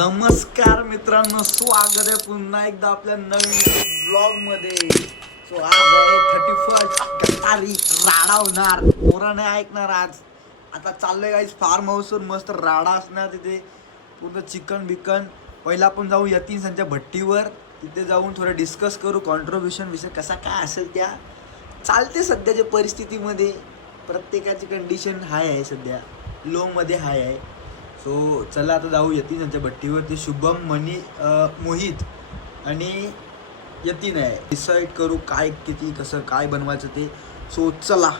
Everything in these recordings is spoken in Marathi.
नमस्कार मित्रांनो, स्वागत आहे पुन्हा एकदा आपल्या नवीन ब्लॉग मध्ये. सो आज आहे 31 गटारी राडा होणार, पोरं नाही ऐकणार. आज आता चाललंय गाईस फार्म हाऊसवर, मस्त राडा असणार तिथे, पूर्ण चिकन बिकन. पहिला आपण जाऊ यतीन भट्टीवर, तिथे जाऊन थोडं डिस्कस करू कॉन्ट्रीब्युशन विषय कसा काय असेल त्या. चालते सध्याच्या परिस्थितीमध्ये, प्रत्येकाची कंडिशन हाय आहे सध्या, लो मध्ये हाय आहे. सो चला आता जाऊ यतीन यांच्या भट्टीवर. ते शुभम, मनी, मोहित आणि यतीन आहे. डिसाईड करू काय किती कसं काय बनवायचं ते. सो चला.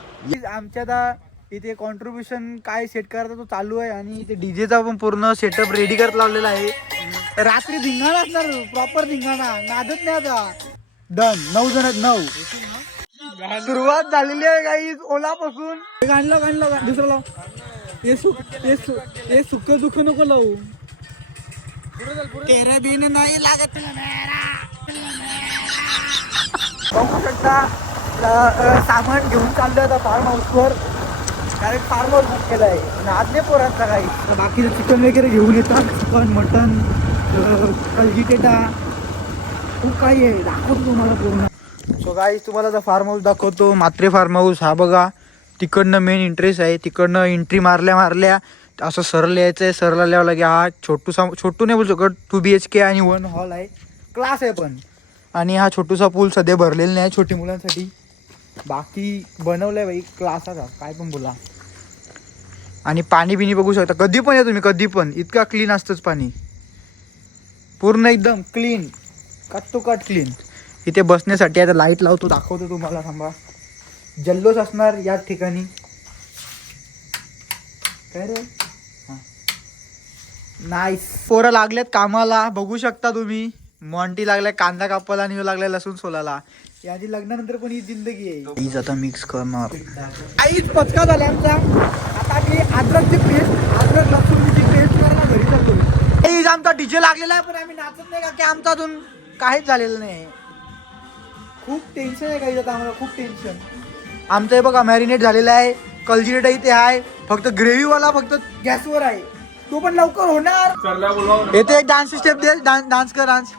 आमच्या आता इथे कॉन्ट्रीब्युशन काय सेट करायचं तो चालू आहे, आणि इथे डीजेचा पण पूर्ण सेटअप रेडी करत लावलेला आहे. रात्री धिंगाणा असणार, प्रॉपर धिंगाणा, नादच नाही आता. डन. 9 जण आहेत, 9. सुरुवात झालेली आहे गाईज ओलापासून. गाणलं दुसरं लाव. हे सुख दुःख नको लावू. तेरा बिन नाही लागत. बघू शकता सामान घेऊन चाललं आता फार्म हाऊसवर. डायरेक्ट फार्म हाऊस बुक केलं आहे. नादले पोरांचा काही बाकीचं चिकन वगैरे घेऊन येतात. चिकन, मटन, कलजिटेटा खूप काही आहे. दाखवतो तुम्हाला पूर्ण. सो गाईज तुम्हाला जर फार्म हाऊस दाखवतो, मात्रे फार्म हाऊस. हा बघा, तिकडनं मेन एंट्रेस आहे. तिकडनं एंट्री मारल्या असं सरळ यायचं आहे. सरळ आल्यावर लगे हा छोटू नाही बोलू शकत, 2 BHK आणि 1 हॉल आहे. क्लास आहे पण. आणि हा छोटूसा पूल सध्या भरलेला नाही, छोटी मुलांसाठी. बाकी बनवलंय बाई क्लासाचा, काय पण बोला. आणि पाणी बिनी बघू शकता, कधी पण या तुम्ही, कधी पण. इतका क्लीन असतंच पाणी, पूर्ण एकदम clean, cut to cut clean. इथे बसण्यासाठी आता लाईट लावतो, दाखवतो तुम्हाला, थांबा. जल्लोष असणार या ठिकाणी. काय रे, नाईस. पोरं लागलेत कामाला, बघू शकता तुम्ही. मॉन्टी लागलाय कांदा कापायला आणि लागलाय लसूण सोलायला. याची लग्नानंतर पण ही जिंदगी आहे. हीच आता मिक्स करणार. आईच पचका झाला आमचा. आता मी अद्रकची पेस्ट, अद्रक लसूणची पेस्ट करायला घरी जातो. हीच आमचा डीजे लागलेला आहे, पण आम्ही नाचत नाही का की आमचा अजून काहीच झालेलं नाही. खूप टेन्शन आहे काही, आता आम्हाला खूप टेन्शन. आमचं हे बघा मॅरिनेट झालेलं आहे. कलजिरेटा इथे आहे, फक्त ग्रेव्हीवाला फक्त गॅसवर आहे, तो पण लवकर होणार. येथे एक डान्स स्टेप दे, डान्स कर, डान्स.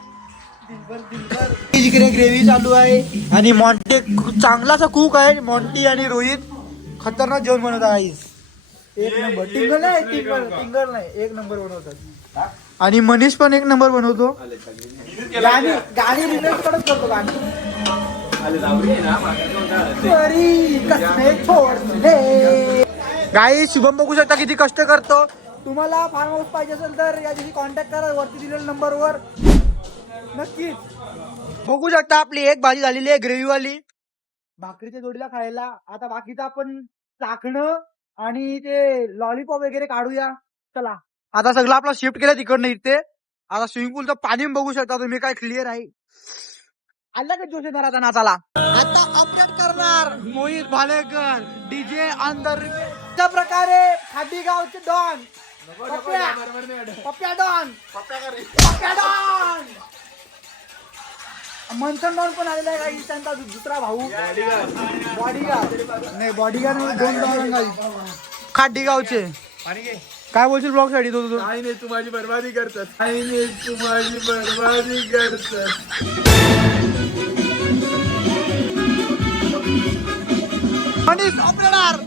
इकडे ग्रेव्ही चालू आहे, आणि मॉन्टे चांगलासा कुक आहे. मॉन्टी आणि रोहित खतरनाक जेवण बनवतात आईस. एक नंबर. टिंगर नाही, एक नंबर बनवतात. आणि मनीष पण एक नंबर बनवतो. गाणी रिलेट करत करतो गाणी. गाई शुभम बघू शकता किती कष्ट करतो. तुम्हाला फार्म हाऊस पाहिजे असेल तर या दिवशी कॉन्टॅक्ट करा वरती दिलेल्या नंबरवर. नक्कीच बघू शकता आपली एक भाजी झालेली आहे ग्रेव्हीवाली, भाकरीच्या जोडीला खायला. आता बाकीचं आपण चाकणं आणि ते लॉलीपॉप वगैरे काढूया. चला आता सगळं आपला शिफ्ट केलं तिकडनं इथे. आता स्विमिंग पूलचं पाणी बघू शकता तुम्ही, काय क्लिअर आहे. आला का जोश येणार आता नाचाला. आता अपडेट करणार मोहित भालेकर, डीजे अंदर. त्या प्रकारे खाडीगावचे डॉन पप्प्या डॉन मंथन डॉन पण आलेला आहे काही. त्यांचा दुसरा भाऊ बॉडीगार्ड नाही, बॉडीगार्ड 2 डॉन खाडीगावचे. काय बोलशील ब्लॉग साठी तो? नाही, तू माझी बर्बादी करतात. मनीष ऑपरेटर.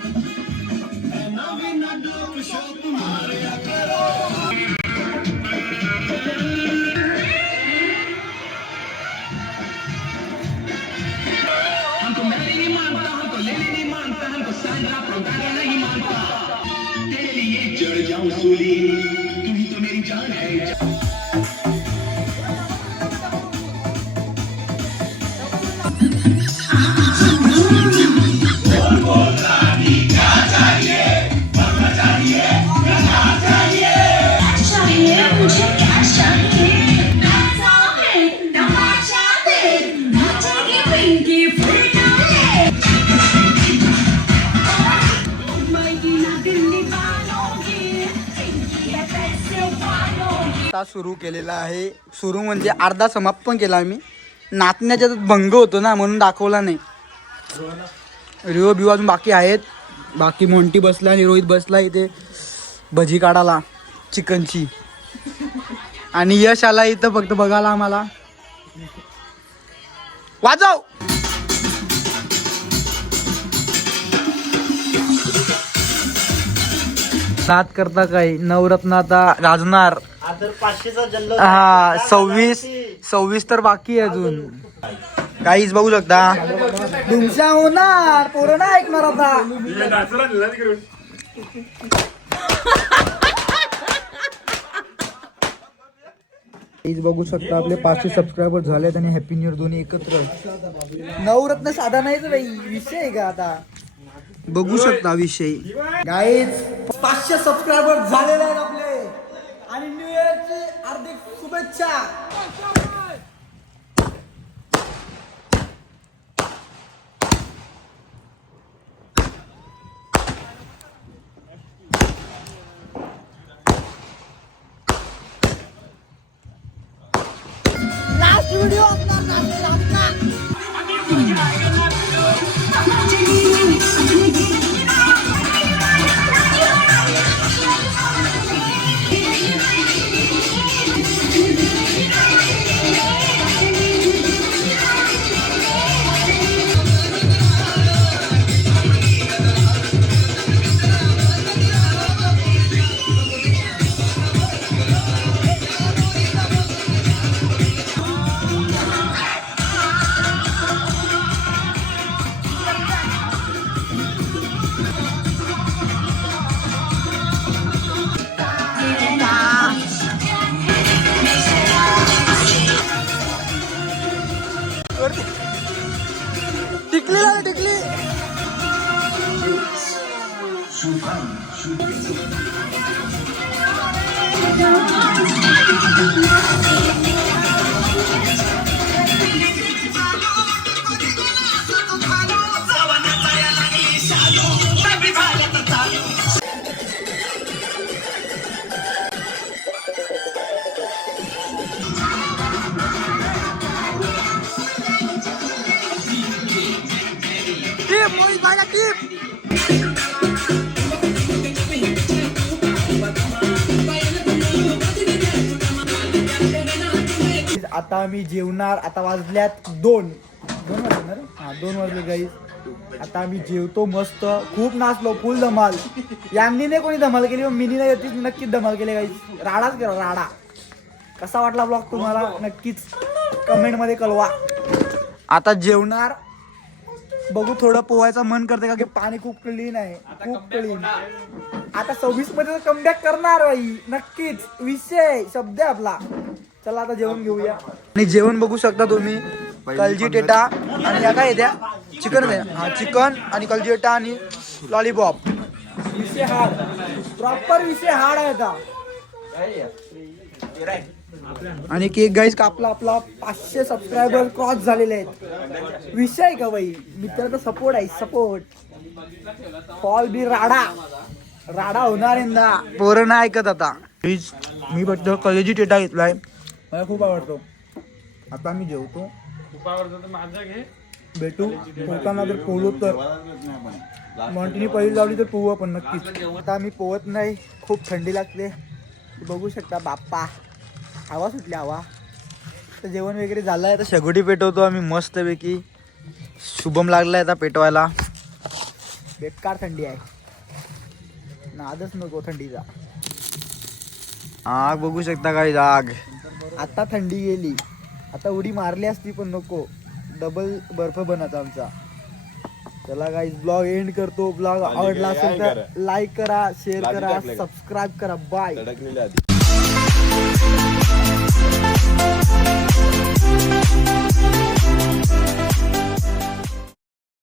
सुरू केलेला आहे. सुरू म्हणजे अर्धा समाप्त पण केला आम्ही. नाचण्याचा भंग होतो ना, म्हणून दाखवला नाही. रिओ बिओ अजून बाकी आहेत. बाकी मोंटी बसला आणि रोहित बसला इथे भजी काढायला चिकनची. आणि यश आला इथं फक्त बघायला आम्हाला. वाजव. नाद करता काय नवरत्न आता गाजणार. हा 26 तर बाकी आहे अजून. काहीच बघू शकता तुमच्या होणार पोरं नाही ऐकणार आता. काहीच बघू शकता आपले 500 सबस्क्रायबर झालेत आणि हॅपी न्यू इयर दोन्ही एकत्र. नवरत्न साधा नाहीच बाई विषय आहे का आता. बघू शकता विषय. गाईज 500 सबस्क्रायबर झालेले आहेत आपले आणि न्यू इयरची हार्दिक शुभेच्छा. लास्ट व्हिडिओ टिकली झाली टिकली. आता आम्ही जेवणार. आता वाजल्यात 2 वाजले ना रे. हा 2 वाजले गाईस. आता आम्ही जेवतो मस्त. खूप नाचलो फुल धमाल. यांनी नाही कोणी धमाल केली पण मिनी नाही येते नक्कीच धमाल केली गाईस. राडाच केला राडा. कसा वाटला ब्लॉग तुम्हाला नक्कीच कमेंट मध्ये कळवा. आता जेवणार. बघू थोडं पोहायचं मन करते का की पाणी खूप क्लीन आहे खूप क्लीन. आता 26 मध्ये कमबॅक करणार बाई नक्कीच. विषय शब्द आहे आपला. चला आता जेवण घेऊया. आणि जेवण बघू शकता तुम्ही. कलजी टेटा आणि या काय द्या चिकन आहे. हा चिकन आणि कलजी टेटा आणि लॉलीपॉप. विषय हार्ड प्रॉपर विषय हार्ड आहे आता. आणि केक गाईज कापला. आपला 500 सबस्क्रायबर क्रॉस झालेले आहेत. विषय का बाई मित्राचा सपोर्ट आहे सपोर्ट. फॉल बी राडा राडा होणार यंदा. पोरं नाही ऐकत आता. मी फक्त कलेजी टेटा घेतलाय. मला खूप आवडतो. आता मी जेवतो. खूप आवडतं तर माझा घे. भेटू पोहताना जर पोहलो तर मॉन्टीनी पहिली लावली तर पोहू आपण नक्कीच. आता आम्ही पोहत नाही. खूप थंडी लागते बघू शकता. बाप्पा हवा सुटली हवा. तर जेवण वगैरे झालं आहे. तर शेगोटी पेटवतो आम्ही मस्तपैकी. शुभम लागलाय आता पेटवायला. बेकार थंडी आहे. नादच नको थंडीचा. आग बघू शकता काय आग. आता थंडी गेली. आता उडी मारली असती पण नको. डबल बर्फ बनायचा आमचा. चला गाईज ब्लॉग एंड करतो. ब्लॉग आवडला असेल तर लाईक करा शेअर करा सबस्क्राईब करा. बाय.